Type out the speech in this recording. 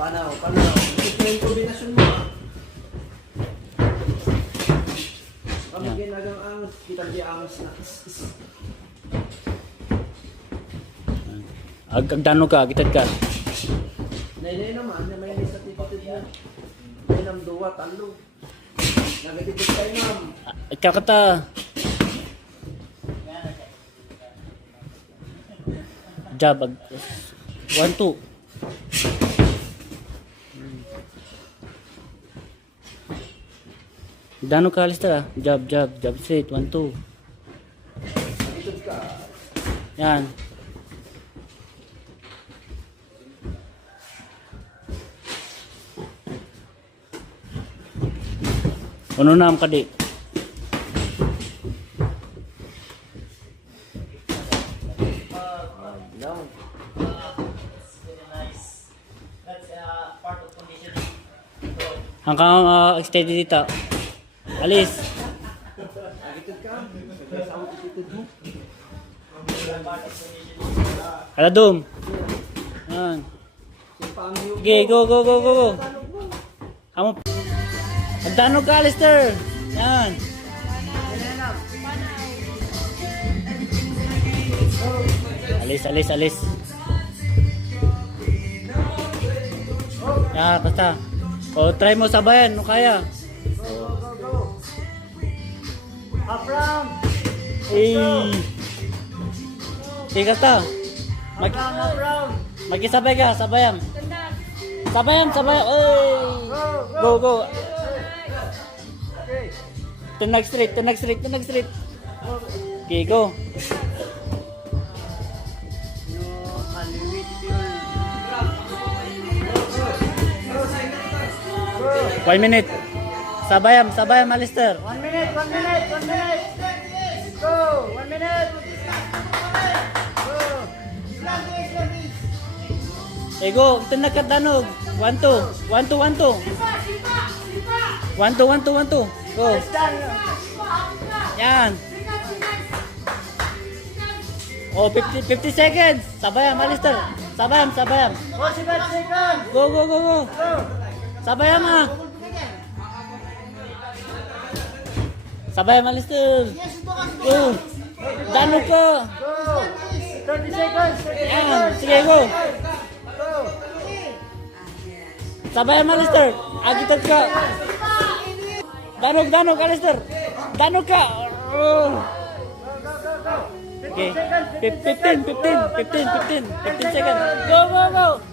Panaw. Ito yung kombinasyon mo ah. Kami ginagang angas, kita di angas na. Agdano ka, kitad ka. Nainay naman, na may sa tipatid na. May nam duwa, talo. Nagatipid kayo nam. Kakata. Jab. 1, 2. Dano ka, Alistair? Jab straight. 1, 2. Nagatipid ka. Yan. Ano na ang kadi? No. Hanggang steady dito. Alis. Nagatipid ka. Sabi sa ako titid mo. Aladum. Yan. Sige, go. Amo. Agdano ka, Alistair? Yan. Alis. Yan, basta. O, try mo sabayan, no kaya. Go. Up round. Sige ka. Up round. Magkisabay ka, sabayam. Sabayam. Go. Okay. Tunag straight. Okay, go. Yung kaliwit yun. 1 minute. Sabayam, Alistair. 1 minute. Go. 1 minute. Go. Okay, go. Tunag ka danog. 1, 2. 1, 2. 1, 2. Go. Yan. Oh, 50 seconds. Sabayam, Alistair. Sabayam. 45 seconds. Go. Go. Sabayam ah. Sabayam, Alistair. Go. Danog ka. Go. 30 seconds. Yan. Sige, go. Go. Sabayam, Alistair. Agitad ka. Danog, Alistair. Danog ka. Oh. Go. Okay. 15 seconds. Go.